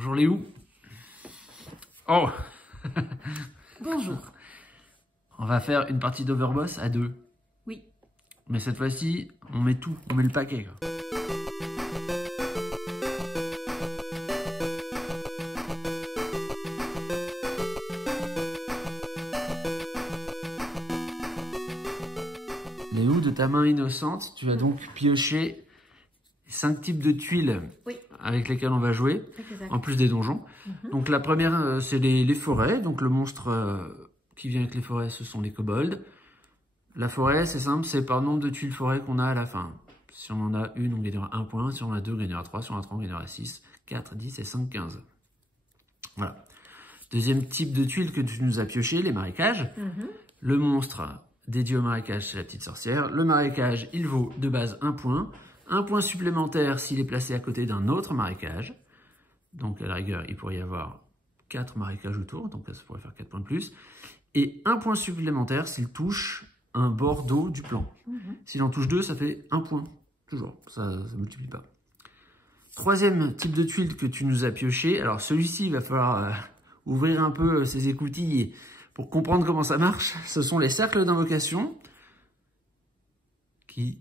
Bonjour Léo. Oh. Bonjour. On va faire une partie d'Overboss à deux. Oui. Mais cette fois-ci, on met tout, on met le paquet, quoi. Léo, de ta main innocente, tu as donc pioché 5 types de tuiles avec lesquelles on va jouer, en plus des donjons. Donc la première, c'est les forêts. Donc le monstre qui vient avec les forêts, ce sont les kobolds. La forêt, c'est simple, c'est par nombre de tuiles forêt qu'on a à la fin. Si on en a une, on gagnera 1 point. Si on en a 2, on gagnera 3. Si on en a 3, on gagnera 6, 4, 10 et 5, 15. Voilà. Deuxième type de tuiles que tu nous as pioché, les marécages. Le monstre dédié au marécage, c'est la petite sorcière. Le marécage, il vaut de base 1 point. 1 point supplémentaire s'il est placé à côté d'un autre marécage. Donc à la rigueur, il pourrait y avoir 4 marécages autour, donc ça pourrait faire 4 points de plus. Et 1 point supplémentaire s'il touche un bord d'eau du plan. S'il en touche 2, ça fait 1 point. Toujours, ça ne multiplie pas. Troisième type de tuile que tu nous as pioché. Alors celui-ci, il va falloir ouvrir un peu ses écoutilles pour comprendre comment ça marche. Ce sont les cercles d'invocation qui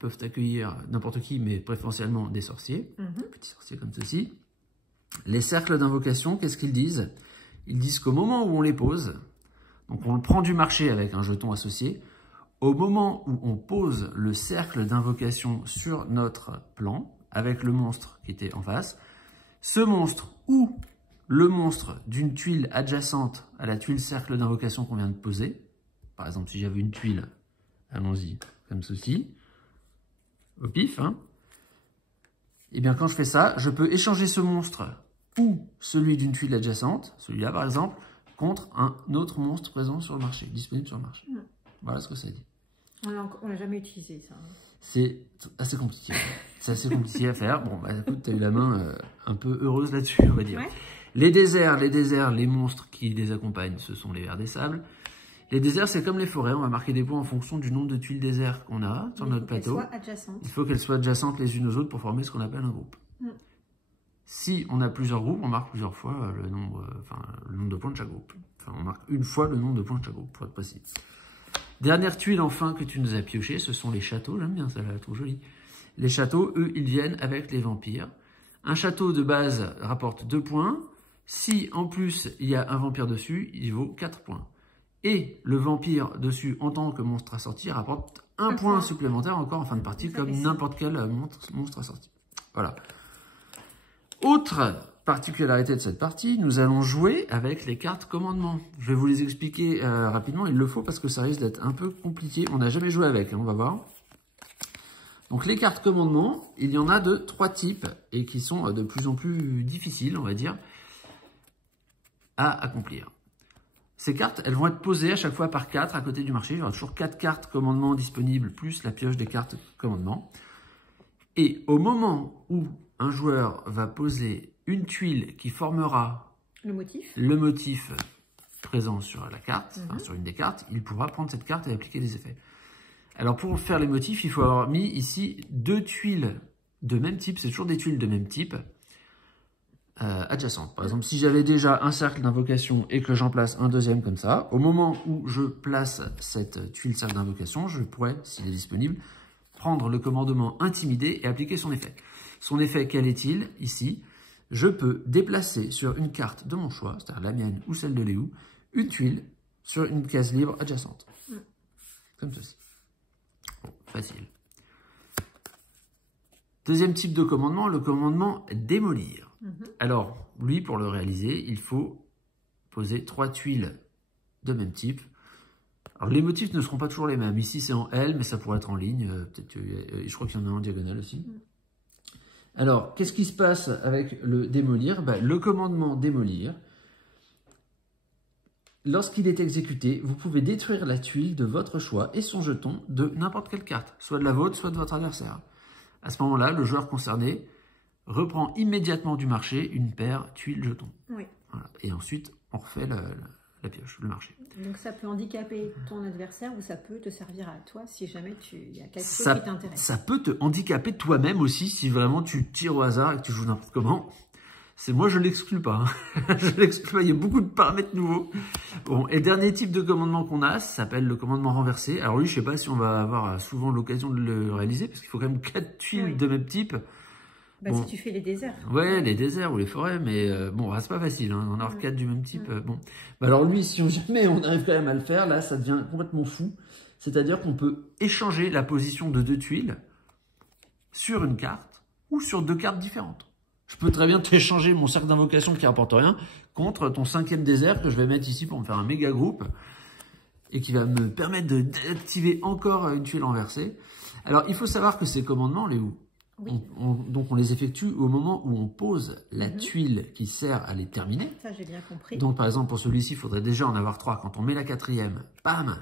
peuvent accueillir n'importe qui, mais préférentiellement des sorciers, petits sorciers comme ceci. Les cercles d'invocation, qu'est-ce qu'ils disent? Ils disent qu'au moment où on les pose, donc on le prend du marché avec un jeton associé, au moment où on pose le cercle d'invocation sur notre plan, avec le monstre qui était en face, ce monstre ou le monstre d'une tuile adjacente à la tuile cercle d'invocation qu'on vient de poser, par exemple si j'avais une tuile, allons-y, comme ceci, au pif, hein. Et bien quand je fais ça, je peux échanger ce monstre ou celui d'une tuile adjacente, celui-là par exemple, contre un autre monstre présent sur le marché, disponible sur le marché. Voilà ce que ça dit. On l'a jamais utilisé ça. C'est assez compliqué. C'est assez compliqué à faire. Bon, bah écoute, tu as eu la main un peu heureuse là-dessus, on va dire. Ouais. Les déserts, les monstres qui les accompagnent, ce sont les vers des sables. Les déserts, c'est comme les forêts. On va marquer des points en fonction du nombre de tuiles déserts qu'on a sur notre plateau. Il faut qu'elles soient adjacentes les unes aux autres pour former ce qu'on appelle un groupe. Si on a plusieurs groupes, on marque plusieurs fois le nombre de points de chaque groupe. Enfin, on marque une fois le nombre de points de chaque groupe, pour être précis. Dernière tuile enfin que tu nous as pioché, ce sont les châteaux. J'aime bien ça, là, trop joli. Les châteaux, eux, ils viennent avec les vampires. Un château de base rapporte 2 points. Si en plus il y a un vampire dessus, il vaut 4 points. Et le vampire dessus, en tant que monstre assorti, rapporte un point supplémentaire encore en fin de partie, comme n'importe quel monstre assorti. Voilà. Autre particularité de cette partie, nous allons jouer avec les cartes commandement. Je vais vous les expliquer rapidement, il le faut parce que ça risque d'être un peu compliqué. On n'a jamais joué avec, hein, on va voir. Donc les cartes commandement, il y en a de 3 types et qui sont de plus en plus difficiles, on va dire, à accomplir. Ces cartes, elles vont être posées à chaque fois par 4 à côté du marché. Il y aura toujours 4 cartes commandement disponibles, plus la pioche des cartes commandement. Et au moment où un joueur va poser une tuile qui formera le motif présent sur la carte, enfin, sur une des cartes, il pourra prendre cette carte et appliquer des effets. Alors pour faire les motifs, il faut avoir mis ici 2 tuiles de même type, c'est toujours des tuiles de même type, adjacentes. Par exemple, si j'avais déjà un cercle d'invocation et que j'en place un deuxième comme ça, au moment où je place cette tuile cercle d'invocation, je pourrais, s'il est disponible, prendre le commandement intimider et appliquer son effet. Son effet, quel est-il? Ici, je peux déplacer sur une carte de mon choix, c'est-à-dire la mienne ou celle de Léo, une tuile sur une case libre adjacente. Comme ceci. Bon, facile. Deuxième type de commandement, le commandement démolir. Alors, lui, pour le réaliser, il faut poser 3 tuiles de même type. Alors, les motifs ne seront pas toujours les mêmes. Ici, c'est en L, mais ça pourrait être en ligne. Peut-être, je crois qu'il y en a en diagonale aussi. Alors, qu'est-ce qui se passe avec le démolir? Le commandement démolir, lorsqu'il est exécuté, vous pouvez détruire la tuile de votre choix et son jeton de n'importe quelle carte, soit de la vôtre, soit de votre adversaire. À ce moment-là, le joueur concerné reprend immédiatement du marché une paire tuile-jeton. Voilà. Et ensuite, on refait la pioche, le marché. Donc ça peut handicaper ton adversaire ou ça peut te servir à toi si jamais il y a quelque chose qui t'intéresse. Ça peut te handicaper toi-même aussi si vraiment tu tires au hasard et que tu joues n'importe comment. Moi, je ne l'exclus pas. Hein. Je l'exclus pas. Il y a beaucoup de paramètres nouveaux. Bon, et le dernier type de commandement qu'on a, ça s'appelle le commandement renversé. Alors lui, je ne sais pas si on va avoir souvent l'occasion de le réaliser, parce qu'il faut quand même 4 tuiles de même type. Bah, bon. Si tu fais les déserts. Ouais, les déserts ou les forêts, mais bon, c'est pas facile, hein, d'en avoir 4 du même type. Bon. Bah, alors lui, si jamais on arrive quand même à le faire, là, ça devient complètement fou. C'est-à-dire qu'on peut échanger la position de 2 tuiles sur une carte ou sur 2 cartes différentes. Je peux très bien t'échanger mon cercle d'invocation qui rapporte rien contre ton 5e désert que je vais mettre ici pour me faire un méga groupe et qui va me permettre d'activer encore une tuile renversée. Alors, il faut savoir que ces commandements, donc on les effectue au moment où on pose la tuile qui sert à les terminer. Ça, j'ai bien compris. Donc, par exemple, pour celui-ci, il faudrait déjà en avoir 3. Quand on met la 4e, bam,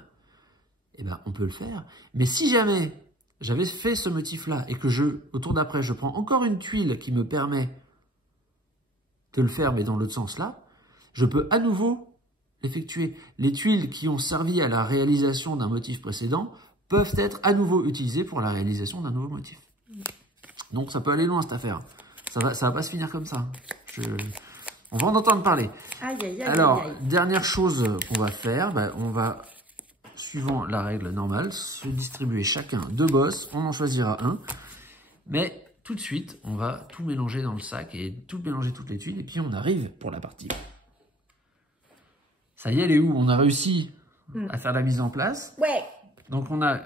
eh ben, on peut le faire. Mais si jamais j'avais fait ce motif-là et que au tour d'après, je prends encore une tuile qui me permet de le faire, mais dans l'autre sens-là, je peux à nouveau l'effectuer. Les tuiles qui ont servi à la réalisation d'un motif précédent peuvent être à nouveau utilisées pour la réalisation d'un nouveau motif. Donc, ça peut aller loin, cette affaire. Ça va pas se finir comme ça. On va en entendre parler. Alors, dernière chose qu'on va faire, on va, suivant la règle normale, se distribuer chacun 2 bosses. On en choisira un. Mais tout de suite, on va tout mélanger dans le sac et tout mélanger toutes les tuiles. Et puis, on arrive pour la partie. Ça y est, elle est où? On a réussi à faire la mise en place. Ouais. Donc, on a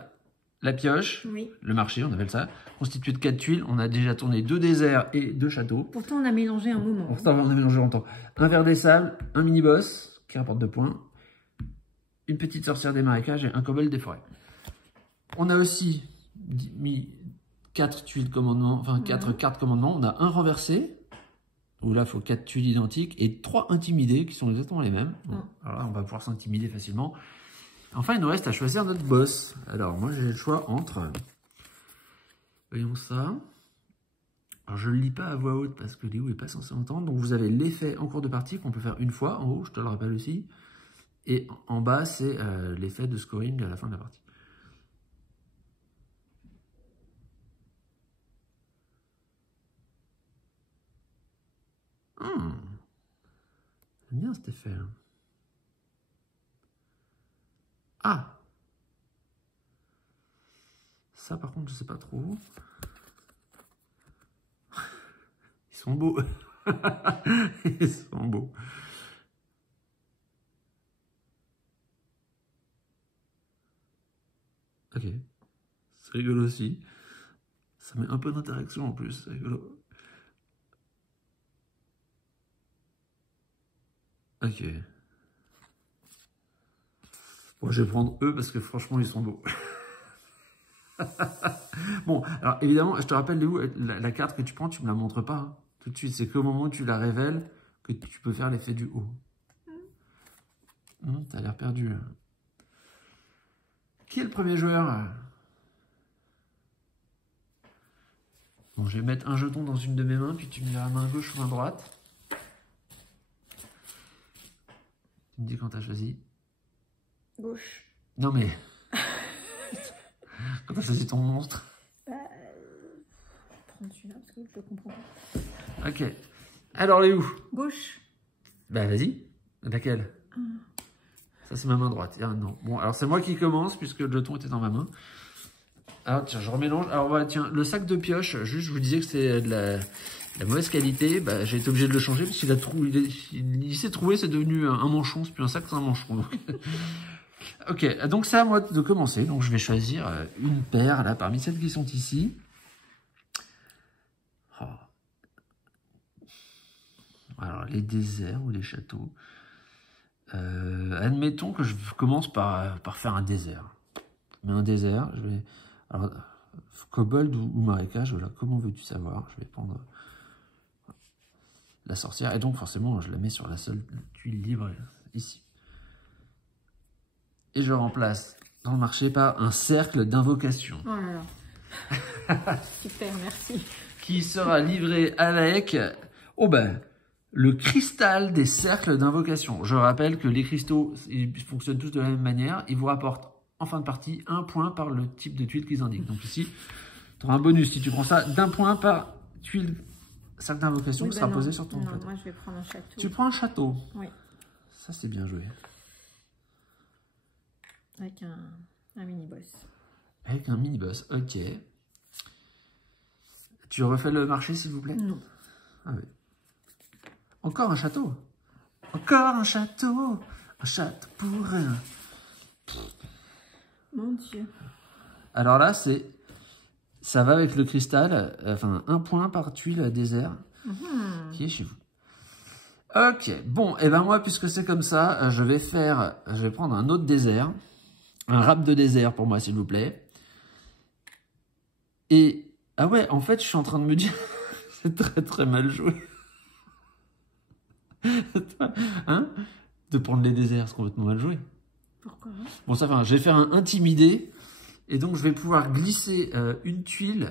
la pioche, le marché, on appelle ça, constitué de 4 tuiles. On a déjà tourné 2 déserts et 2 châteaux. Pourtant, on a mélangé un moment. Pourtant, on a mélangé longtemps. Un ver des sables, un mini-boss qui rapporte 2 points, une petite sorcière des marécages et un kobold des forêts. On a aussi mis 4 tuiles commandement, enfin 4 cartes commandement. On a un renversé, où là, il faut 4 tuiles identiques, et 3 intimidés qui sont exactement les mêmes. Bon, alors là, on va pouvoir s'intimider facilement. Enfin, il nous reste à choisir notre boss. Alors, moi, j'ai le choix entre... Voyons ça. Alors, je ne le lis pas à voix haute parce que Léo n'est pas censé entendre. Donc, vous avez l'effet en cours de partie qu'on peut faire une fois. En haut, je te le rappelle aussi. Et en bas, c'est l'effet de scoring à la fin de la partie. J'aime bien cet effet. Ah! Ça, par contre, je sais pas trop. Ils sont beaux. Ils sont beaux. Ok. C'est rigolo aussi. Ça met un peu d'interaction en plus. C'est rigolo. Ok. Bon, je vais prendre eux parce que franchement, ils sont beaux. Bon, alors évidemment, je te rappelle, Léo, la carte que tu prends, tu me la montres pas hein, tout de suite. C'est qu'au moment où tu la révèles que tu peux faire l'effet du haut. T'as l'air perdu. Qui est le premier joueur? Bon, je vais mettre un jeton dans une de mes mains, puis tu me diras main gauche ou main droite. Tu me dis quand t'as choisi. Gauche. Non mais... Quand t'as choisi ton monstre. Je vais prendre celui-là parce que je le comprends pas. Ok. Alors, les où? Gauche. Bah vas-y. Laquelle? Ça c'est ma main droite. Non. Bon, alors c'est moi qui commence puisque le jeton était dans ma main. Alors tiens, je remélange. Alors voilà, tiens, le sac de pioche, juste je vous disais que c'est de la mauvaise qualité. Bah, j'ai été obligé de le changer parce qu'il a trouvé, il s'est trouvé, c'est devenu un manchon, c'est plus un sac, c'est un manchon. Ok, donc c'est à moi de commencer. Donc je vais choisir une paire là parmi celles qui sont ici. Oh. Alors les déserts ou les châteaux. Admettons que je commence par faire un désert. Mais un désert, je vais... Alors, kobold ou marécage, voilà, comment veux-tu savoir? Je vais prendre la sorcière. Et donc forcément, je la mets sur la seule tuile libre ici. Et je remplace dans le marché par un cercle d'invocation. Oh là là. Super, merci. Qui sera livré avec... Oh ben... le cristal des cercles d'invocation. Je rappelle que les cristaux, ils fonctionnent tous de la même manière. Ils vous rapportent en fin de partie 1 point par le type de tuile qu'ils indiquent. Donc ici, tu auras un bonus si tu prends ça d'1 point par tuile cercle d'invocation Oui, qui bah sera non. posé sur ton Non, plateau. moi je vais prendre un château. Tu prends un château. Oui. Ça, c'est bien joué. Avec un mini-boss. Avec un mini-boss, ok. Tu refais le marché, s'il vous plaît? Non. Ah oui. Encore un château. Encore un château. Un château pour un. Mon Dieu. Alors là, ça va avec le cristal. Enfin, 1 point par tuile désert qui est chez vous. Ok. Bon, et ben moi, puisque c'est comme ça, je vais prendre un autre désert. Un rap de désert pour moi, s'il vous plaît. Et, ah ouais, en fait, je suis en train de me dire, c'est très très mal joué. Hein? De prendre les déserts, c'est complètement mal joué. Pourquoi? Bon, ça va, je vais faire un intimidé. Et donc, je vais pouvoir glisser une tuile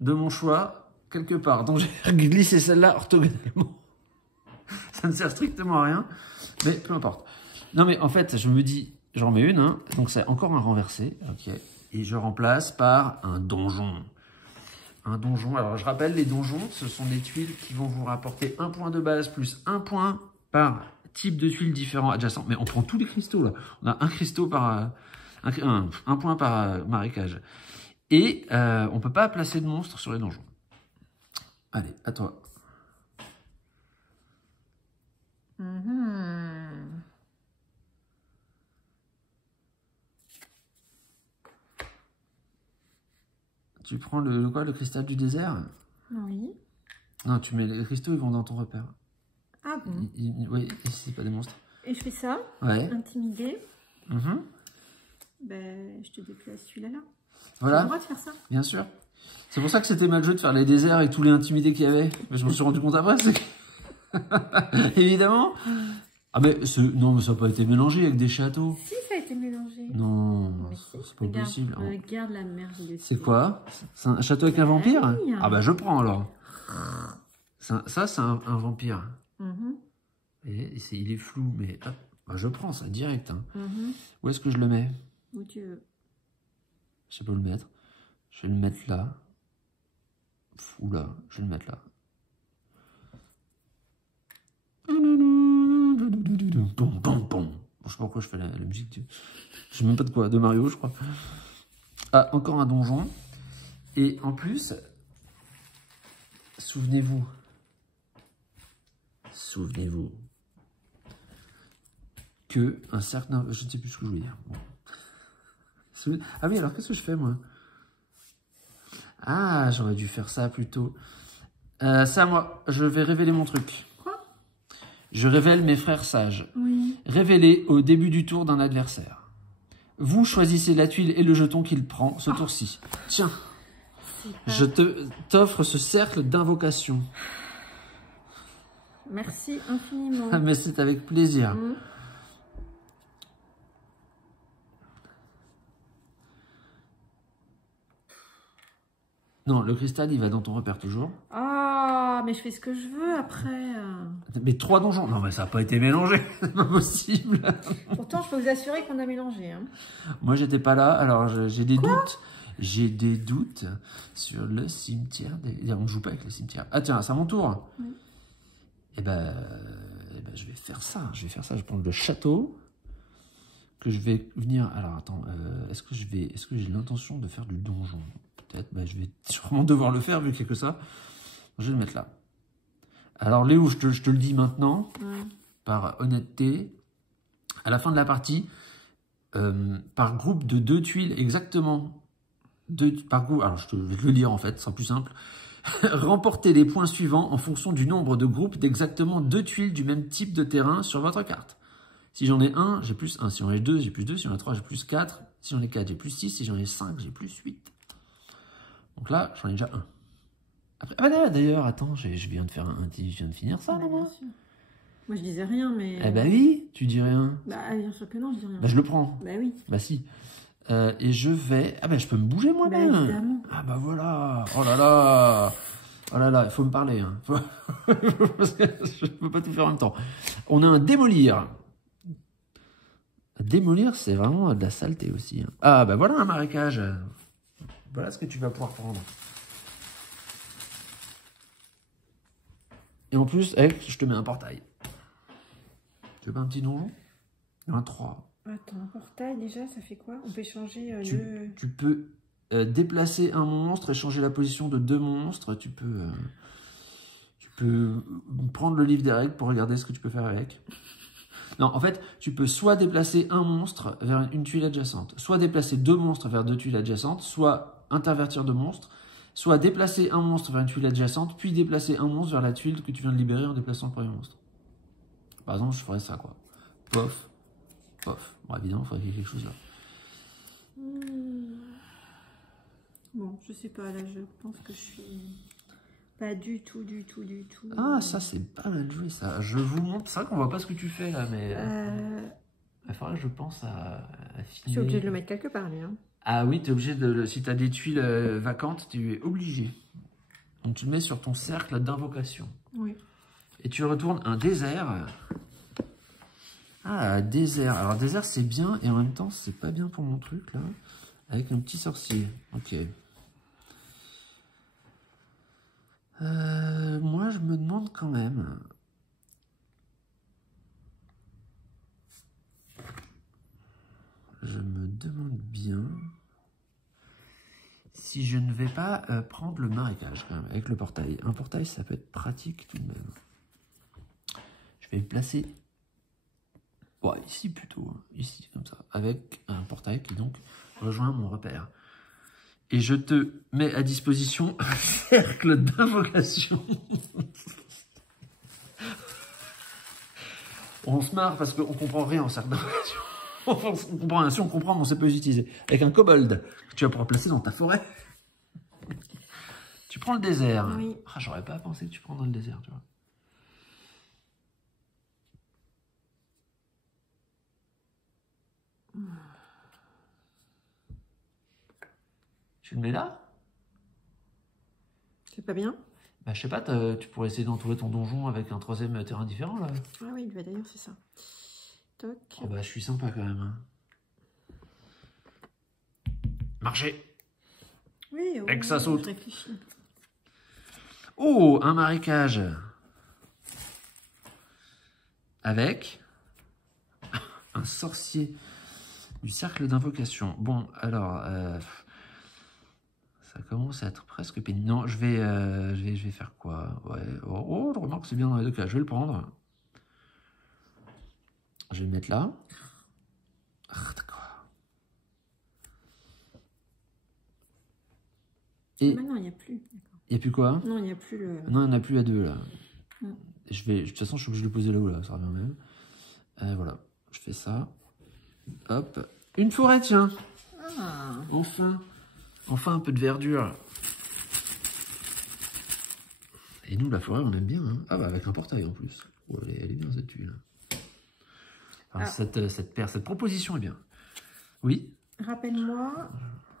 de mon choix quelque part. Donc, je vais glisser celle-là orthogonalement. Ça ne sert strictement à rien, mais peu importe. Non, mais en fait, je me dis, j'en mets une, hein, donc c'est encore un renversé. Ok. Et je remplace par un donjon. Un donjon, alors je rappelle, les donjons, ce sont des tuiles qui vont vous rapporter 1 point de base plus 1 point par type de tuiles différents adjacents. Mais on prend tous les cristaux là. On a un cristaux par un point par marécage. Et on peut pas placer de monstres sur les donjons. Allez, à toi. Tu prends le cristal du désert? Oui. Non, tu mets les cristaux, ils vont dans ton repère. Ah bon? Oui, c'est pas des monstres. Et je fais ça? Ouais. Intimider. Ben, je te déplace celui-là. Voilà. Tu as le droit de faire ça? Bien sûr. C'est pour ça que c'était mal joué de faire les déserts avec tous les intimidés qu'il y avait. Je me suis rendu compte après, c'est que... Évidemment. Ah mais non, mais ça n'a pas été mélangé avec des châteaux. Si, ça a été mélangé. Non, Mais c'est pas possible. Regarde la merveilleuse. C'est quoi? C'est un château avec un vampire? Oui. Ah bah je prends alors. Ça, c'est un vampire. Et il est flou, mais hop, bah, je prends ça direct. Hein. Où est-ce que je le mets? Où tu veux. Je sais pas où le mettre. Je vais le mettre là. Oula, je vais le mettre là. Bon, je sais pas pourquoi je fais la musique. Je sais même pas de quoi, de Mario, je crois. Ah, encore un donjon. Et en plus, souvenez-vous que un cercle... Je ne sais plus ce que je voulais dire. Bon. Ah oui, alors qu'est-ce que je fais, moi? Ah, j'aurais dû faire ça plus tôt. C'est à moi. Je vais révéler mon truc. Quoi? Je révèle mes frères sages. Oui. Révélés au début du tour d'un adversaire. Vous choisissez la tuile et le jeton qu'il prend ce tour-ci. Tiens, je t'offre ce cercle d'invocation. Merci infiniment. Ah, mais c'est avec plaisir. Non, le cristal, il va dans ton repère toujours. Ah, mais je fais ce que je veux après. Mais 3 donjons. Non, mais ça n'a pas été mélangé. C'est pas possible. Pourtant, je peux vous assurer qu'on a mélangé. Hein. Moi, j'étais pas là. Alors, j'ai des doutes. J'ai des doutes sur le cimetière. On ne joue pas avec le cimetière. Ah, tiens, c'est à mon tour. Oui. Eh ben, je vais faire ça. Je vais prendre le château. Que je vais venir... Alors, attends. Est-ce que j'ai l'intention de faire du donjon? Peut-être, je vais sûrement devoir le faire vu qu'il n'y a que ça. Je vais le mettre là. Alors Léo, je te le dis maintenant, par honnêteté, à la fin de la partie, par groupe de 2 tuiles exactement, par groupe, alors je vais te le lire en fait, c'est plus simple, remportez les points suivants en fonction du nombre de groupes d'exactement 2 tuiles du même type de terrain sur votre carte. Si j'en ai 1, j'ai plus 1. Si j'en ai 2, j'ai plus 2. Si j'en ai 3, j'ai plus 4. Si j'en ai 4, j'ai plus 6. Si j'en ai 5, j'ai plus 8. Donc là, j'en ai déjà 1. Après, ah d'ailleurs, attends, je viens de finir ça, non? Moi, je disais rien, mais... Eh bah oui, tu dis rien. Bah, bien sûr que non, je dis rien. Bah, je le prends. Bah oui. Bah si. Et je vais... Ah bah, je peux me bouger moi-même. Bah, évidemment. Ah bah voilà. Oh là là. Oh là là, il faut me parler. Hein. Parce que je ne peux pas tout faire en même temps. On a un démolir. Démolir, c'est vraiment de la saleté aussi. Hein. Ah bah voilà un marécage. Voilà ce que tu vas pouvoir prendre. Et en plus, je te mets un portail. Tu veux pas un petit donjon? Un 3. Attends, un portail déjà, ça fait quoi? On peut changer Tu peux déplacer un monstre et changer la position de 2 monstres. Tu peux prendre le livre des règles pour regarder ce que tu peux faire avec. Non, en fait, tu peux soit déplacer un monstre vers une tuile adjacente, soit déplacer 2 monstres vers 2 tuiles adjacentes, soit intervertir 2 monstres, soit déplacer un monstre vers une tuile adjacente, puis déplacer un monstre vers la tuile que tu viens de libérer en déplaçant le premier monstre. Par exemple, je ferais ça, quoi. Pof, pof. Bon, évidemment, il faudrait qu'il y ait quelque chose là. Bon, je sais pas, là, je pense que je suis pas du tout. Ah, ça, c'est pas mal joué, ça. Je vous montre. C'est vrai qu'on voit pas ce que tu fais, là, mais... Il faudrait que je pense à Je filmer. suis obligée de le mettre quelque part, lui. Hein. Ah oui, tu es obligé de... Si tu as des tuiles vacantes, tu es obligé. Donc, tu le mets sur ton cercle d'invocation. Oui. Et tu retournes un désert. Ah, désert. Alors, désert, c'est bien, et en même temps, c'est pas bien pour mon truc, là. Avec un petit sorcier. Ok. Moi, je me demande quand même... Je me demande bien si je ne vais pas prendre le marécage quand même, avec le portail. Un portail, ça peut être pratique tout de même. Je vais le placer ici plutôt, ici comme ça, avec un portail qui donc rejoint mon repère. Et je te mets à disposition un cercle d'invocation. On se marre parce qu'on comprend rien en cercle d'invocation. On comprend rien, si on comprend, on sait pas les utiliser. Avec un kobold que tu vas pouvoir placer dans ta forêt. Tu prends le désert. Oui. Ah, j'aurais pas pensé que tu prendrais le désert, tu vois. Tu le mets là? C'est pas bien? Bah, je sais pas, tu pourrais essayer d'entourer ton donjon avec un 3e terrain différent, là. Ah oui, bah d'ailleurs, c'est ça. Toc. Oh bah, je suis sympa quand même. Hein. Marcher. Oui, Et que ça saute. Je réfléchis. Oh, un marécage. Avec un sorcier du cercle d'invocation. Bon, alors, ça commence à être presque pénible. Non, je vais faire quoi? Ouais. Oh, je remarque que c'est bien dans les deux cas. Je vais le prendre. Je vais le mettre là. Ah, d'accord. Et Maintenant, il n'y a plus. il n'y a plus quoi? Non, il n'y a plus le... Non, il n'y en a plus à 2 là. Mm. De toute façon, je suis obligé de le poser là-haut, là, ça revient même. Voilà, je fais ça. Hop. Une forêt, tiens. Ah. Enfin. Enfin, un peu de verdure. Et nous, la forêt, on aime bien. Hein. Ah bah, avec un portail en plus. Oh, elle est bien, cette tuile. Enfin, cette proposition est bien. Oui. Rappelle-moi,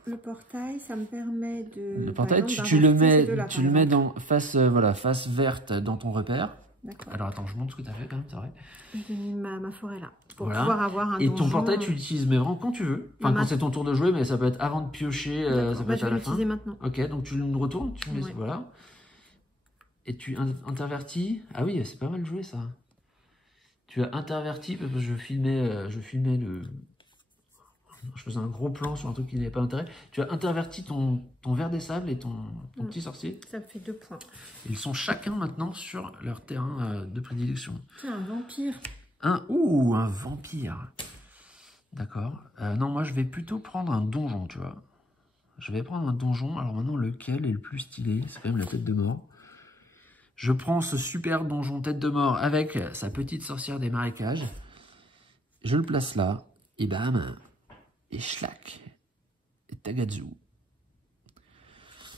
le portail, ça me permet de... Le portail, tu le mets dans face verte dans ton repère. D'accord. Alors attends, je montre ce que tu as fait quand même, c'est vrai. J'ai mis ma forêt là, pour voilà. pouvoir avoir un Et donjon. ton portail, tu l'utilises mais vraiment quand tu veux. Enfin, quand c'est ton tour de jouer, mais ça peut être avant de piocher, ça peut être à la fin. Maintenant. Ok, donc tu le retournes, tu le laisses, voilà. Et tu intervertis. Ah oui, c'est pas mal joué ça. Tu as interverti, parce que je filmais je faisais un gros plan sur un truc qui n'avait pas intérêt. Tu as interverti ton ver des sables et ton petit sorcier. Ça me fait 2 points. Ils sont chacun maintenant sur leur terrain de prédilection. C'est un vampire. Un vampire. D'accord. Non, moi je vais plutôt prendre un donjon, tu vois. Je vais prendre un donjon. Alors maintenant, lequel est le plus stylé? C'est quand même la tête de mort. Je prends ce super donjon tête de mort avec sa petite sorcière des marécages. Je le place là. Et bam. Et schlac. Et tagazu.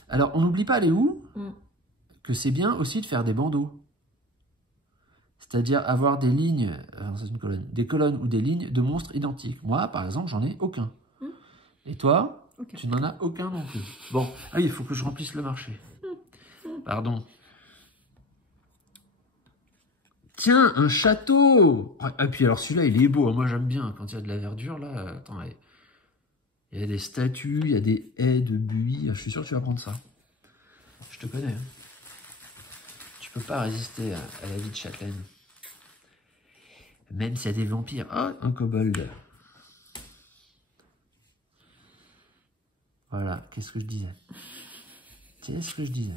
Alors, on n'oublie pas, Léo, que c'est bien aussi de faire des bandeaux. C'est-à-dire avoir des lignes, c'est une colonne, des colonnes ou des lignes de monstres identiques. Moi, par exemple, j'en ai aucun. Et toi, tu n'en as aucun non plus. Bon, ah oui, il faut que je remplisse le marché. Pardon. Tiens, un château! Et puis alors celui-là, il est beau. Moi, j'aime bien quand il y a de la verdure. Là, attends, il y a des statues, il y a des haies de buis. Je suis sûr que tu vas prendre ça. Je te connais. Hein. peux pas résister à la vie de châtelaine. Même s'il y a des vampires. Oh, un kobold. Voilà, qu'est-ce que je disais? Qu'est-ce que je disais?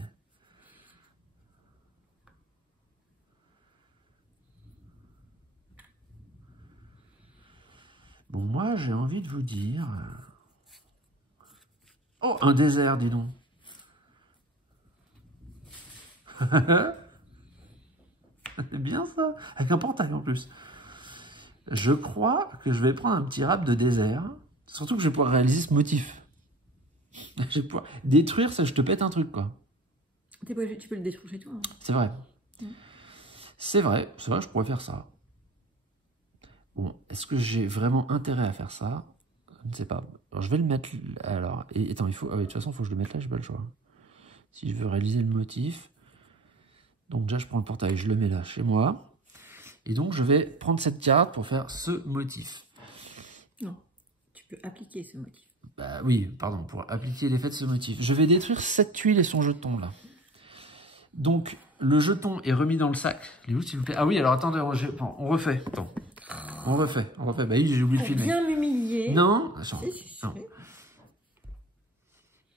Bon, moi, j'ai envie de vous dire... Oh, un désert, dis donc. C'est bien ça. Avec un portail en plus. Je crois que je vais prendre un petit rap de désert. Surtout que je vais pouvoir réaliser ce motif. Je vais pouvoir détruire ça, je te pète un truc, quoi. Tu peux le détruire chez toi. Hein. C'est vrai. C'est vrai, je pourrais faire ça. Bon, est-ce que j'ai vraiment intérêt à faire ça? Je ne sais pas. Alors, je vais le mettre... Alors, et attends, il faut... Ah oui, de toute façon, il faut que je le mette là, j'ai pas le choix. Si je veux réaliser le motif... Donc déjà, je prends le portail, je le mets là, chez moi. Et donc, je vais prendre cette carte pour faire ce motif. Non, tu peux appliquer ce motif. Bah oui, pardon, pour appliquer l'effet de ce motif. Je vais détruire cette tuile et son jeton, là. Donc, le jeton est remis dans le sac. Il est où, s'il vous plaît? Ah oui, alors attendez, on refait. Attends. On refait. Bah oui, j'ai oublié de filmer. Bien m'humilier. Non, Si. non.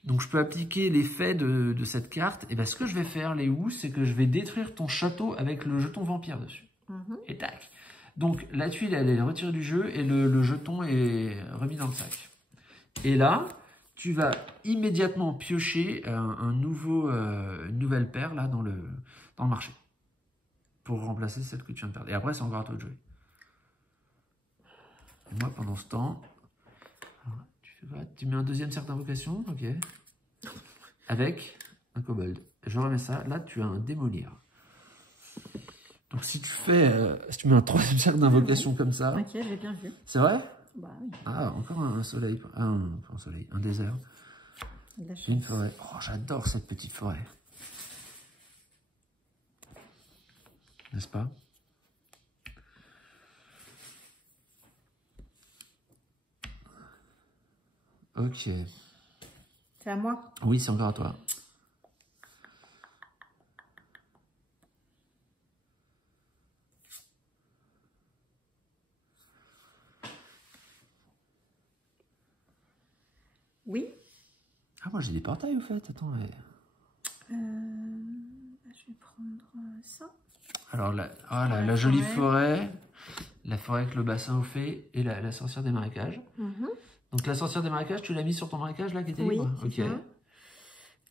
Donc, je peux appliquer l'effet de cette carte. Et bien, ce que je vais faire, Léo, c'est que je vais détruire ton château avec le jeton vampire dessus. Et tac. Donc, la tuile, elle est retirée du jeu et le jeton est remis dans le sac. Et là, tu vas immédiatement piocher une nouvelle paire là, dans le marché. Pour remplacer celle que tu viens de perdre. Et après, c'est encore à toi de jouer. Et moi, pendant ce temps, tu fais quoi? Tu mets un deuxième cercle d'invocation, ok. Avec un kobold. Je remets ça. Là, tu as un démolir. Donc, si tu mets un troisième cercle d'invocation comme ça. Ok, j'ai bien vu. C'est vrai? Bah oui. Ah, encore un soleil. Un désert. Une forêt. Oh, j'adore cette petite forêt. N'est-ce pas? Ok. C'est à moi? Oui, c'est encore à toi. Oui. Ah, moi j'ai des portails au fait. Attends. Je vais prendre ça. Alors, la jolie forêt. La forêt avec le bassin au fait et la sorcière des marécages. Donc la sorcière des marécages, tu l'as mise sur ton marécage là qui était libre? Oui, ok.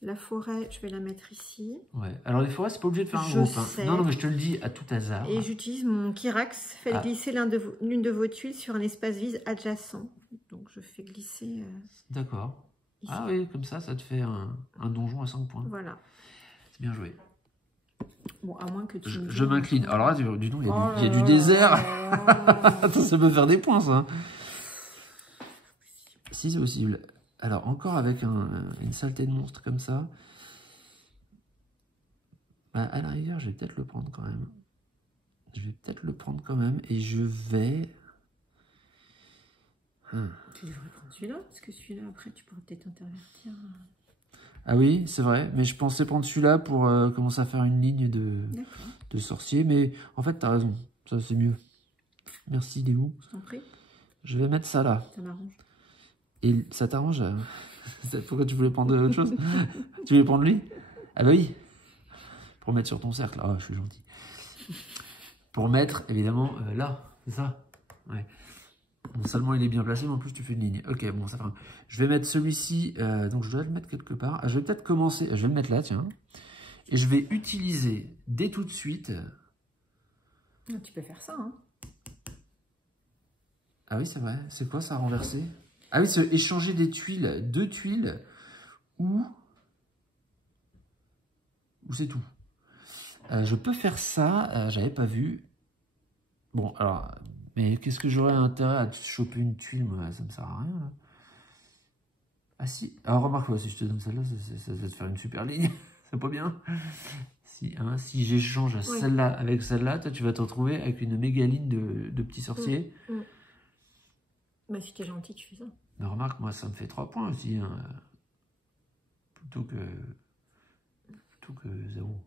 La forêt, je vais la mettre ici. Ouais. Alors les forêts, c'est pas obligé de faire un groupe. Hein. Non, mais je te le dis à tout hasard. Et j'utilise mon Kyrax. Faites glisser l'une de vos tuiles sur un espace vide adjacent. Donc je fais glisser... D'accord. Ah oui, comme ça te fait un donjon à 5 points. Voilà. C'est bien joué. Bon, à moins que tu... Je m'incline. Alors là, dis donc, il y a du désert. Ça peut faire des points, ça. Si c'est possible. Alors, encore avec une saleté de monstre comme ça. Bah, à la rigueur, je vais peut-être le prendre quand même. Et je vais... Tu devrais prendre celui-là, parce que celui-là, après, tu pourras peut-être intervertir. Ah oui, c'est vrai. Mais je pensais prendre celui-là pour commencer à faire une ligne de sorcier. Mais en fait, t'as raison. Ça, c'est mieux. Merci, Léo. Je t'en prie. Je vais mettre ça là. Ça m'arrange. Et ça t'arrange? Pourquoi tu voulais prendre autre chose? Tu voulais prendre lui? Ah bah oui. Pour mettre sur ton cercle. Ah, je suis gentil. Pour mettre, évidemment, là. C'est ça? Ouais. Non seulement il est bien placé, mais en plus tu fais une ligne. Ok, bon, ça va. Je vais mettre celui-ci. Donc je dois le mettre quelque part. Je vais peut-être commencer. Je vais le mettre là, tiens. Et je vais utiliser dès tout de suite. Tu peux faire ça, hein. Ah oui, c'est vrai. C'est quoi ça, renverser? Ah oui, c'est échanger des tuiles. 2 tuiles. Ou c'est tout. Je peux faire ça. J'avais pas vu. Bon, alors... Mais qu'est-ce que j'aurais intérêt à te choper une tuile? Moi, ça me sert à rien, là. Ah si. Alors remarque, si je te donne celle-là, ça va te faire une super ligne. C'est pas bien? Si j'échange celle-là avec celle-là, toi, tu vas te retrouver avec une méga ligne de petits sorciers. Bah, si t'es gentil, tu fais ça. Mais remarque, moi, ça me fait 3 points aussi. Hein. Plutôt que 0.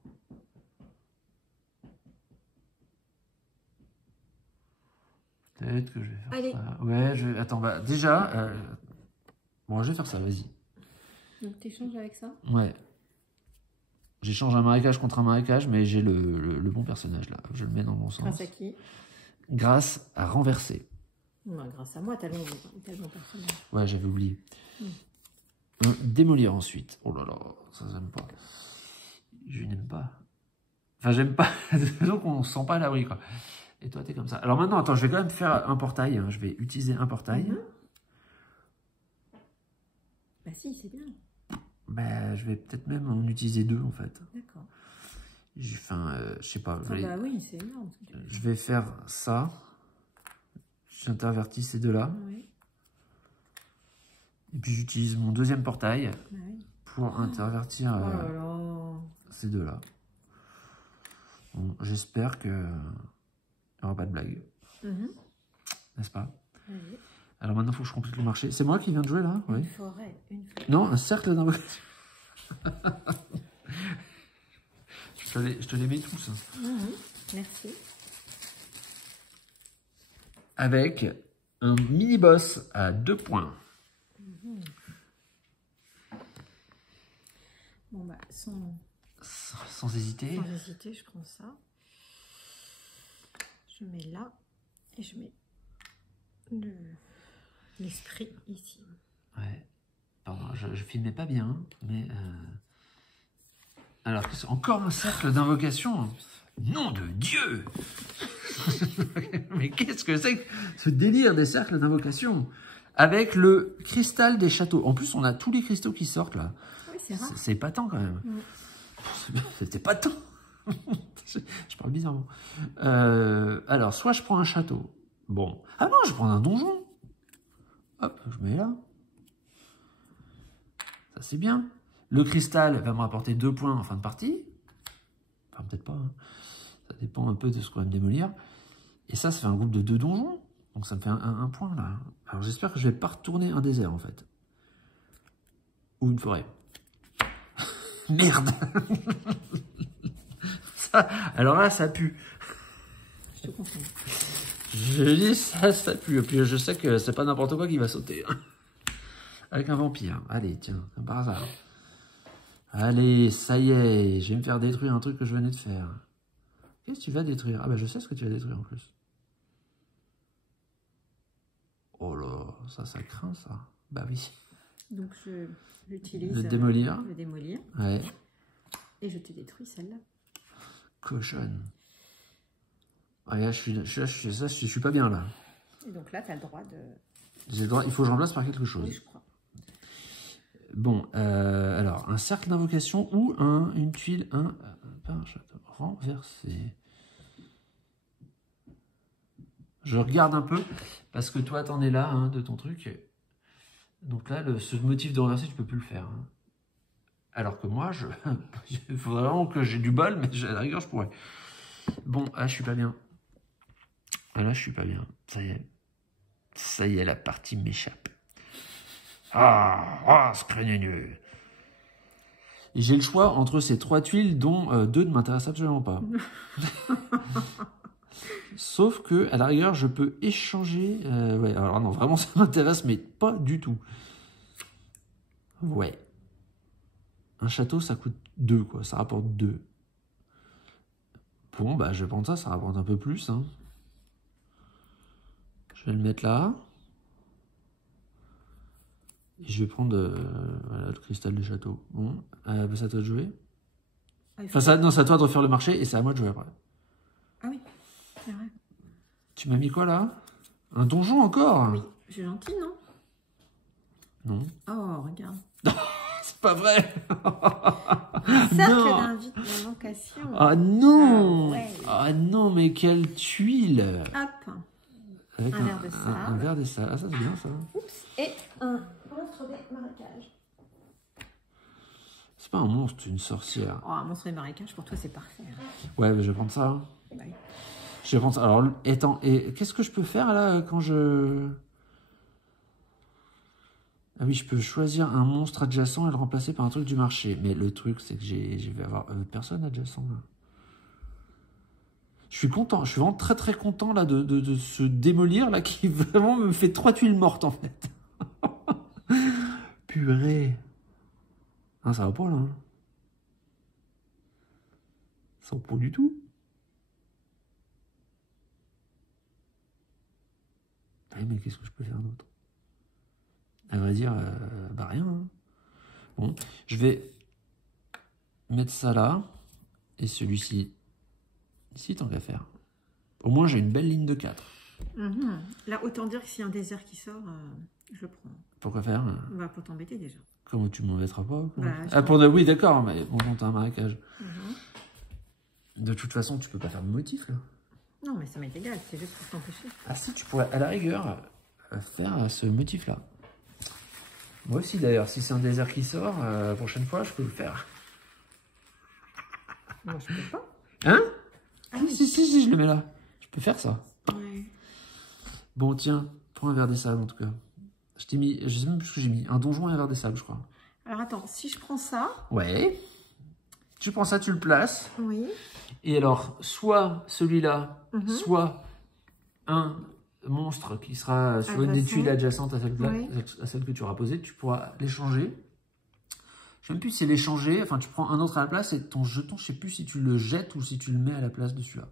Peut-être que je vais faire Allez. ça. Ouais, je vais... Attends, bah, déjà... Bon, je vais faire ça, vas-y. Donc, tu échanges avec ça? Ouais. J'échange un marécage contre un marécage, mais j'ai le bon personnage, là. Je le mets dans le bon sens. Grâce à qui? Grâce à renverser. Non, grâce à moi, t'as le bon personnage. Ouais, j'avais oublié. Démolir ensuite. Oh là là, ça j'aime pas. Je n'aime pas. Enfin, j'aime pas. Donc, on se sent pas à l'abri, quoi. Et toi, t'es comme ça. Alors maintenant, attends, je vais quand même faire un portail. Hein. Je vais utiliser un portail. Bah si, c'est bien. Bah, je vais peut-être même en utiliser 2, en fait. D'accord. Enfin, je sais pas. Bah oui, c'est énorme. Je vais faire ça. J'intervertis ces deux-là. Oui. Et puis, j'utilise mon deuxième portail Oui. pour intervertir ces deux-là. Bon, j'espère que il n'y aura pas de blague. N'est-ce pas? Alors maintenant, il faut que je complète le marché. C'est moi qui viens de jouer, là? Oui. Une forêt. Non, un cercle d'invocation. Je te les mets tous. Merci. Avec un mini-boss à 2 points. Bon, bah, Sans hésiter. Sans hésiter, je prends ça. Je mets là. Et je mets l'esprit ici. Ouais. Pardon, je filmais pas bien, mais... Alors, encore un cercle d'invocation. Nom de Dieu. Mais qu'est-ce que c'est que ce délire des cercles d'invocation? Avec le cristal des châteaux. En plus, on a tous les cristaux qui sortent, là. Oui, c'est rare. C'est épatant, quand même. C'est épatant. Je parle bizarrement. Alors, soit je prends un château. Bon. Ah non, je prends un donjon. Hop, je mets là. Ça, c'est bien. Le cristal va me rapporter 2 points en fin de partie. Enfin, peut-être pas. Hein. Ça dépend un peu de ce qu'on va me démolir. Et ça fait un groupe de 2 donjons. Donc, ça me fait un point, là. Alors, j'espère que je vais pas retourner un désert, en fait. Ou une forêt. Merde. Ça, alors là, ça pue. Je te comprends. Je dis ça pue. Et puis, je sais que c'est pas n'importe quoi qui va sauter. Avec un vampire. Allez, tiens, comme par hasard. Allez, ça y est, je vais me faire détruire un truc que je venais de faire. Qu'est-ce que tu vas détruire? Ah bah je sais ce que tu vas détruire en plus. Oh là, ça craint ça. Bah oui. Donc j'utilise Le démolir. le démolir. Ouais. Et je te détruis celle-là. Cochonne. Ah là, je suis pas bien là. Et donc là, tu as le droit de... J'ai le droit, il faut que je remplace par quelque chose. Oui, je crois. Bon, alors, un cercle d'invocation ou une tuile, pas un château renversé. Je regarde un peu, parce que toi, t'en es là, hein, de ton truc. Donc là, ce motif de renverser, tu peux plus le faire. Hein. Alors que moi, il faudrait vraiment que j'ai du bol, mais à la rigueur, je pourrais. Bon, là, je suis pas bien. Là, je suis pas bien. Ça y est. Ça y est, la partie m'échappe. Ce craigneux. Et j'ai le choix entre ces 3 tuiles, dont 2 ne m'intéressent absolument pas. Sauf que, à la rigueur, je peux échanger... ouais, alors non, vraiment, ça m'intéresse, mais pas du tout. Ouais. Un château, ça coûte 2, quoi. Ça rapporte 2. Bon, bah, je vais prendre ça, ça rapporte un peu plus. Hein. Je vais le mettre là. Et je vais prendre voilà, le cristal du château. Bon, c'est à toi de jouer. Enfin, non, c'est à toi de refaire le marché et c'est à moi de jouer après. Ah oui, c'est vrai. Tu m'as mis quoi là? Un donjon encore? Oui, je suis gentille, non? Non. Oh, regarde. C'est pas vrai. Un cercle d'invocation. Ah non. Ouais. Ah non, mais quelle tuile. Hop. Avec un verre de sable. Un verre de sable. Ah, ça c'est bien ça. Oups. Et un monstre des marécages. C'est pas un monstre, c'est une sorcière. Oh, un monstre des marécages, pour toi, c'est parfait. Hein. Ouais, mais je vais prendre ça. Hein. Ouais. Je vais prendre ça. Alors, et qu'est-ce que je peux faire là quand je... Ah oui, je peux choisir un monstre adjacent et le remplacer par un truc du marché. Mais le truc, c'est que je vais avoir personne adjacent là. Je suis content, je suis vraiment très très content là de se démolir là qui vraiment me fait 3 tuiles mortes en fait. Purée. Ah, ça va pas là. Hein. Ça va pas du tout. Ah, mais qu'est-ce que je peux faire d'autre? À vrai dire, bah rien. Hein. Bon, je vais mettre ça là. Et celui-ci, ici, tant qu'à faire. Au moins, j'ai une belle ligne de 4. Là, autant dire que s'il y a un désert qui sort, je le prends. Pourquoi faire? Bah, pour t'embêter déjà. Comment tu m'embêteras pas? Bah, ah, pour de... Oui, d'accord, mais bon, t'as un marécage. De toute façon, tu peux pas faire de motif, là. Non, mais ça m'est égal, c'est juste pour t'empêcher. Ah si, tu pourrais, à la rigueur, faire ce motif-là. Moi aussi, d'ailleurs, si c'est un désert qui sort, la prochaine fois, je peux le faire. Moi, je peux pas. Hein? Ah oui. Si, je le mets là. Je peux faire ça. Ouais. Bon, tiens, prends un verre des sables, en tout cas. Je t'ai mis, je sais même plus ce que j'ai mis. Un donjon et un verre des sables, je crois. Alors, attends, si je prends ça... Ouais. Tu prends ça, tu le places. Oui. Et alors, soit celui-là, soit un monstre qui sera sur une des tuiles adjacentes à celle que tu auras posée, tu pourras l'échanger. Je ne sais même plus si c'est l'échanger, enfin tu prends un autre à la place et ton jeton, je ne sais plus si tu le jettes ou si tu le mets à la place de celui-là.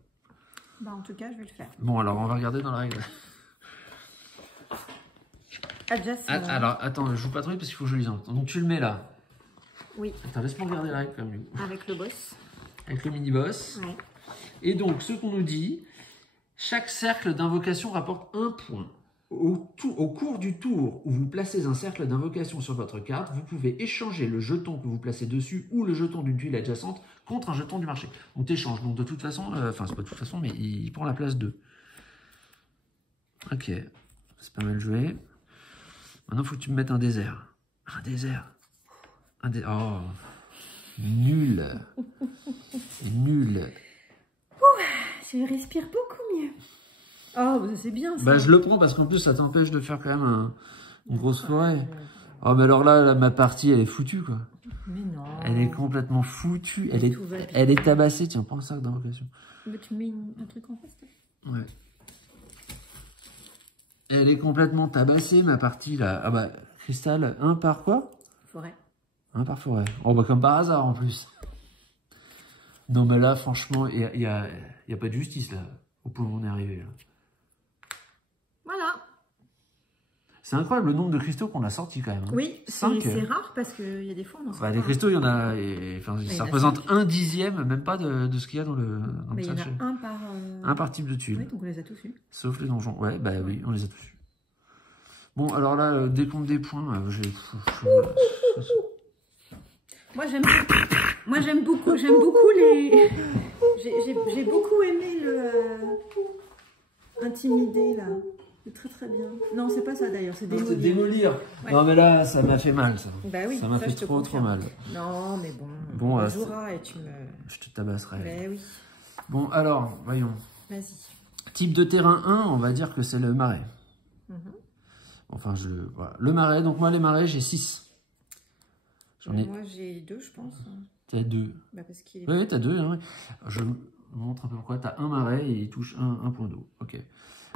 Bah en tout cas, je vais le faire. Bon, alors on va regarder dans la règle. Adjacent. Alors, attends, je joue pas trop vite parce qu'il faut que je lise. Donc tu le mets là. Oui. Attends, laisse-moi regarder la règle quand même. Avec le boss. Avec le mini-boss. Ouais. Et donc, ce qu'on nous dit, chaque cercle d'invocation rapporte 1 point. Au cours du tour où vous placez un cercle d'invocation sur votre carte, vous pouvez échanger le jeton que vous placez dessus ou le jeton d'une tuile adjacente contre un jeton du marché. Donc tu échanges. Donc de toute façon, enfin c'est pas de toute façon, mais il prend la place de. Ok, c'est pas mal joué. Maintenant, il faut que tu me mettes un désert. Un désert. Oh, nul. Nul. Je respire beaucoup mieux. Oh, bah, c'est bien ça. Bah, je le prends parce qu'en plus, ça t'empêche de faire quand même une grosse forêt. Oh, mais alors là, ma partie, elle est foutue, quoi. Mais non. Elle est complètement foutue. Elle est tabassée. Tiens, prends un sac d'invocation. Mais tu mets un truc en face, là. Ouais. Elle est complètement tabassée, ma partie, là. Ah bah, cristal, 1 par quoi? Forêt. 1 par forêt. Oh, bah, comme par hasard, en plus. Non, mais là, franchement, il y a pas de justice, là, au point où on est arrivé, là. Voilà. C'est incroyable le nombre de cristaux qu'on a sortis, quand même. Hein. Oui, c'est rare parce qu'il y a des fois, on en sort bah, les cristaux, il y en a... Enfin, ça représente 1/10, même pas de ce qu'il y a dans le sachet. Il y en a un par... Un par type de tuile. Oui, donc on les a tous eus. Sauf les donjons. Ouais, bah oui, on les a tous eus. Bon, alors là, décompte des points, j'ai... Moi, j'aime beaucoup les... J'ai beaucoup aimé le... Intimider, là. C'est très très bien. Non, c'est pas ça d'ailleurs, c'est démolir. C'est démolir. Ouais. Non, mais là, ça m'a fait mal, ça. Bah oui, ça m'a fait trop mal. Non, mais bon, on jouera et tu me... Je te tabasserai. Bah oui. Bon, alors, voyons. Vas-y. Type de terrain 1, on va dire que c'est le marais. Enfin, voilà. Le marais, donc moi, les marais, j'ai 6. Moi, j'ai 2, je pense. T'as 2. Bah parce qu'il est... Oui, t'as 2. Hein. Je montre un peu pourquoi. T'as un marais et il touche un point d'eau. Ok.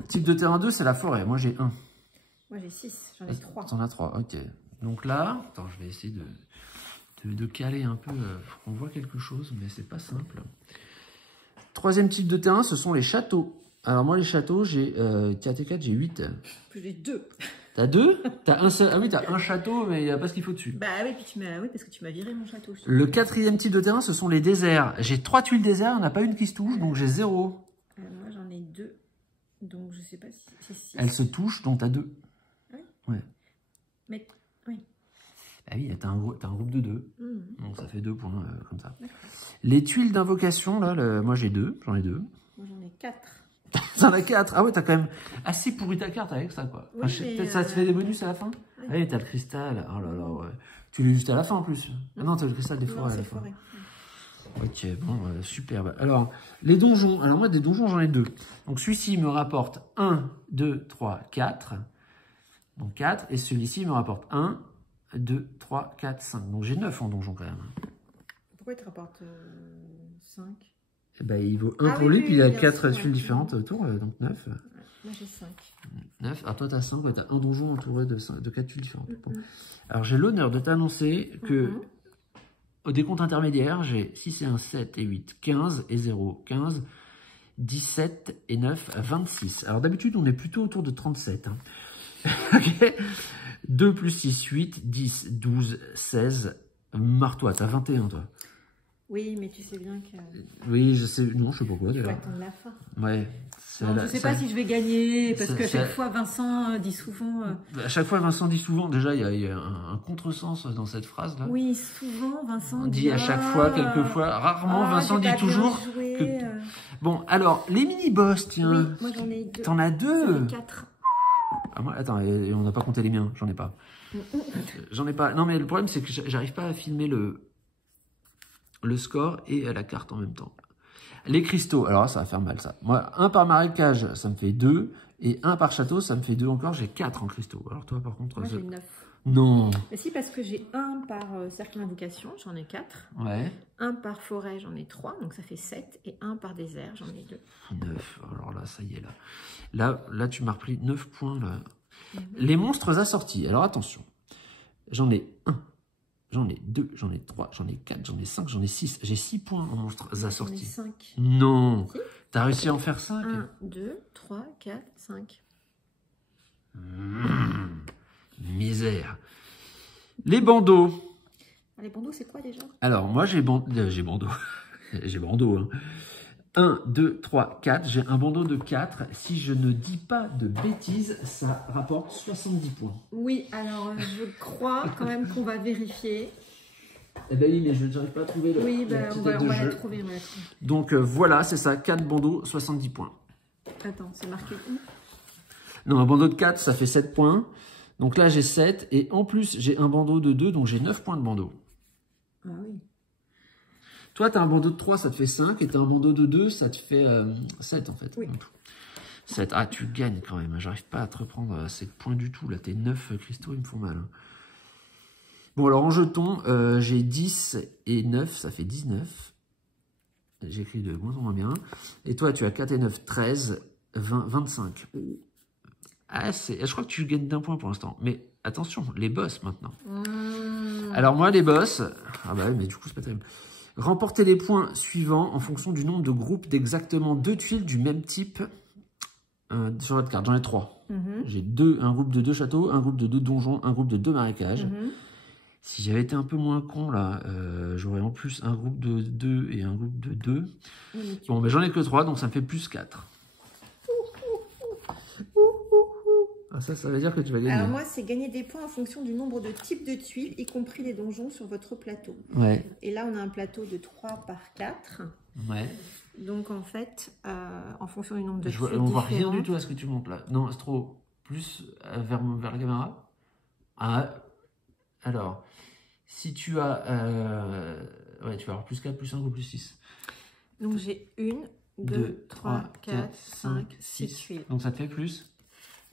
Type de terrain 2, c'est la forêt. Moi, j'ai 1. Moi, j'ai 6. J'en ai 3. T'en as 3, ok. Donc là, attends, je vais essayer de caler un peu. On voit quelque chose, mais c'est pas simple. Troisième type de terrain, ce sont les châteaux. Alors moi, les châteaux, j'ai 4 et 4, j'ai 8. J'ai 2. T'as 2? T'as un seul... Ah oui, t'as un château, mais il n'y a pas ce qu'il faut dessus. Bah oui, puis oui, parce que tu m'as viré mon château. Le quatrième type de terrain, ce sont les déserts. J'ai 3 tuiles désert, il n'y en a pas une qui se touche, donc j'ai 0. Moi, j'en ai 2. Donc, je sais pas si c'est 6. Elles se touchent, donc t'as 2. Oui. Ouais. Mais, oui. Ah oui, t'as un groupe de 2. Donc ça fait 2 points, comme ça. Les tuiles d'invocation, là, moi j'ai 2. J'en ai 2. Moi, j'en ai 4. T'en as 4. Ah ouais, t'as quand même assez pourri ta carte avec ça, quoi. Oui, enfin, peut-être ça te fait des bonus à la fin. Oui. Ah oui, t'as le cristal. Oh là là, ouais. Tu l'as juste à la fin, en plus. Ah non, t'as le cristal des forêts à la fin. Forêt. Ok, bon, superbe. Alors, les donjons. Alors moi, des donjons, j'en ai 2. Donc celui-ci me rapporte 1, 2, 3, 4. Donc 4. Et celui-ci me rapporte 1, 2, 3, 4, 5. Donc j'ai 9 en donjon, quand même. Pourquoi il te rapporte 5? Eh ben, il vaut 1 Ah pour oui, lui, oui, puis il a bien 4 sûr, tuiles ouais. différentes autour, donc 9. Moi j'ai 5. 9. Alors toi, tu as 5, ouais, tu as un donjon entouré de 4 tuiles différentes. Bon. Alors j'ai l'honneur de t'annoncer que au décompte intermédiaire, j'ai 6 et 1, 7 et 8, 15 et 0, 15, 17 et 9, 26. Alors d'habitude, on est plutôt autour de 37. Hein. Ok. 2 plus 6, 8, 10, 12, 16. Marre-toi, t'as 21 toi. Oui, mais tu sais bien que... Oui, je sais. Non, je sais pas pourquoi Il faut d'ailleurs. attendre la fin. Ouais. Non, je ne sais pas si je vais gagner, parce qu'à chaque ça- fois, Vincent dit souvent... À chaque fois, Vincent dit souvent, déjà, il y a un contresens dans cette phrase-là. Oui, souvent, Vincent On dit à chaque fois, quelquefois, rarement, Vincent dit toujours... que... Bon, alors, les mini-boss, tiens. Oui, moi j'en ai 2. T'en as 2. J'en ai 4. Ah, moi, attends, et on n'a pas compté les miens, j'en ai pas. J'en ai pas. Non, mais le problème, c'est que j'arrive pas à filmer le score et la carte en même temps. Les cristaux, alors ça va faire mal ça. Moi, 1 par marécage, ça me fait 2. Et 1 par château, ça me fait 2 encore. J'ai 4 en cristaux. Alors toi, par contre... Moi, j'ai 9. Non. Mais si, parce que j'ai 1 par cercle d'invocation, j'en ai 4. Ouais. 1 par forêt, j'en ai 3, donc ça fait 7. Et 1 par désert, j'en ai 2. 9. Alors là, ça y est, là tu m'as repris 9 points. Là. Les monstres assortis. Alors attention. J'en ai 1. J'en ai 2, j'en ai 3, j'en ai 4, j'en ai 5, j'en ai 6. J'ai 6 points en monstres assortis. J'en ai 5. Non. Si. T'as réussi à en faire 5? 1, 2, 3, 4, 5. Misère. Les bandeaux. Les bandeaux, c'est quoi déjà? Alors, moi, j'ai bandeau. J'ai bandeau, hein. 1, 2, 3, 4. J'ai un bandeau de 4. Si je ne dis pas de bêtises, ça rapporte 70 points. Oui, alors je crois quand même qu'on va vérifier. Eh ben oui, mais je n'arrive pas à trouver le. Oui, la on petite tête de va jeu. la trouver, on va la trouver. Donc voilà, c'est ça. 4 bandeaux, 70 points. Attends, c'est marqué où? Non, un bandeau de 4, ça fait 7 points. Donc là, j'ai 7. Et en plus, j'ai un bandeau de 2, donc j'ai 9 points de bandeau. Ah oui. Toi, tu as un bandeau de 3, ça te fait 5. Et tu as un bandeau de 2, ça te fait 7 en fait. Oui. 7. Ah, tu gagnes quand même. J'arrive pas à te reprendre à 7 points du tout. Là, tes 9 cristaux, ils me font mal. Hein. Bon, alors en jetons, j'ai 10 et 9, ça fait 19. J'écris de moins en moins bien. Et toi, tu as 4 et 9, 13, 20, 25. Ah, je crois que tu gagnes d'1 point pour l'instant. Mais attention, les boss maintenant. Alors moi, les boss... Ah bah oui, mais du coup, c'est pas terrible. Remportez les points suivants en fonction du nombre de groupes d'exactement 2 tuiles du même type sur votre carte. J'en ai 3. J'ai un groupe de 2 châteaux, un groupe de 2 donjons, un groupe de 2 marécages. Si j'avais été un peu moins con, là, j'aurais en plus un groupe de 2 et un groupe de 2. Bon, ben j'en ai que 3, donc ça me fait plus 4. Ah, ça veut dire que tu vas gagner. Alors moi, c'est gagner des points en fonction du nombre de types de tuiles, y compris les donjons sur votre plateau. Ouais. Et là, on a un plateau de 3 par 4. Ouais. Donc en fait, en fonction du nombre de tuiles On voit rien différentes- du tout à ce que tu montes là. Non, c'est trop. Plus vers la caméra. Ah, alors, si tu as... ouais, tu vas avoir plus 4, plus 5 ou plus 6. Donc j'ai 1, 2, 3, 4, 5, 6 tuiles. Donc ça te fait plus?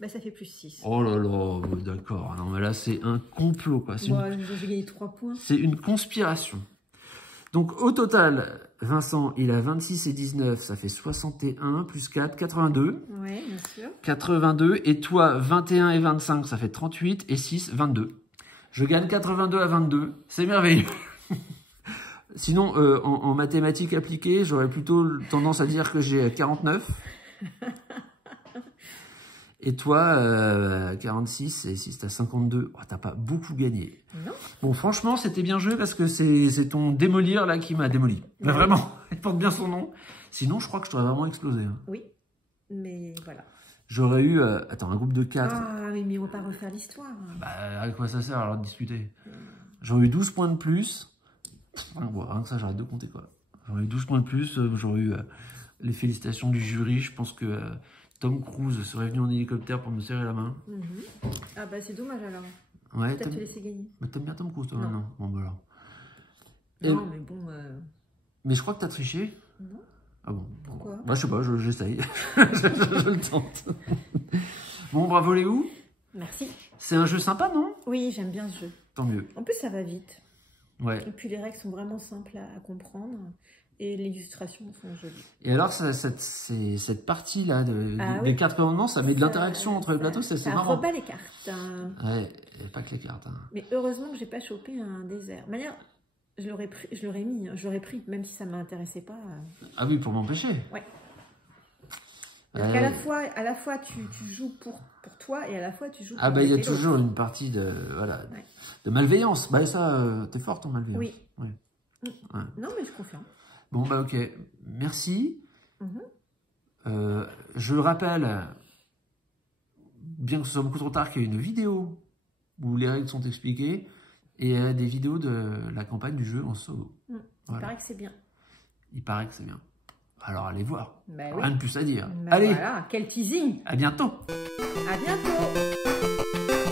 Bah, ça fait plus 6. Oh là là, d'accord. Non, mais là, c'est un complot, quoi. C'est Bon, j'ai gagné 3 points. C'est une conspiration. Donc, au total, Vincent, il a 26 et 19, ça fait 61, plus 4, 82. Oui, bien sûr. 82. Et toi, 21 et 25, ça fait 38. Et 6, 22. Je gagne 82 à 22. C'est merveilleux. Sinon, en mathématiques appliquées, j'aurais plutôt tendance à dire que j'ai 49. Et toi, 46, et si t'as 52, oh, t'as pas beaucoup gagné. Non. Bon, franchement, c'était bien joué parce que c'est ton démolir là qui m'a démoli. Ouais. Vraiment, il porte bien son nom. Sinon, je crois que je t'aurais vraiment explosé. Hein. Oui, mais voilà. J'aurais eu, attends, un groupe de 4. Ah oui, mais on va pas refaire l'histoire. Bah, à quoi ça sert alors de discuter? J'aurais eu 12 points de plus. Bon, rien que ça, j'arrête de compter quoi. J'aurais eu 12 points de plus, j'aurais eu les félicitations du jury. Je pense que... Tom Cruise serait venu en hélicoptère pour me serrer la main. Ah bah c'est dommage alors. Ouais, peut-être te laisser gagner. Mais t'aimes bien Tom Cruise toi? Non. Bon bah alors. Non mais bon... Mais je crois que t'as triché. Non. Ah bon? Pourquoi? Bah je sais pas, j'essaye. je le tente. Bon, bravo Léo. Merci. C'est un jeu sympa, non? Oui, j'aime bien ce jeu. Tant mieux. En plus ça va vite. Ouais. Et puis les règles sont vraiment simples à comprendre. Et les illustrations sont jolies. Et alors, cette partie-là Ah des oui. cartes commandements, ça met de l'interaction entre les plateaux, c'est Ça marrant. rebat les cartes. Ouais, et pas que les cartes. Hein. Mais heureusement que j'ai pas chopé un désert. De manière, je l'aurais mis, hein, je l'aurais pris, même si ça ne m'intéressait pas. Ah oui, pour m'empêcher. Ouais. Donc à la fois tu joues pour toi et à la fois tu joues pour Ah bah il y a les toujours autres. une partie de de malveillance. Bah ça, t'es forte en malveillance. Oui. Ouais. Ouais. Non mais je confirme. Bon bah ok, merci. Je rappelle, bien que ce soit beaucoup trop tard, qu'il y a une vidéo où les règles sont expliquées et des vidéos de la campagne du jeu en solo. Il paraît que c'est bien. Il paraît que c'est bien. Alors allez voir. Bah, Rien de plus à dire. Bah, allez, voilà, quel teasing. à bientôt. À bientôt.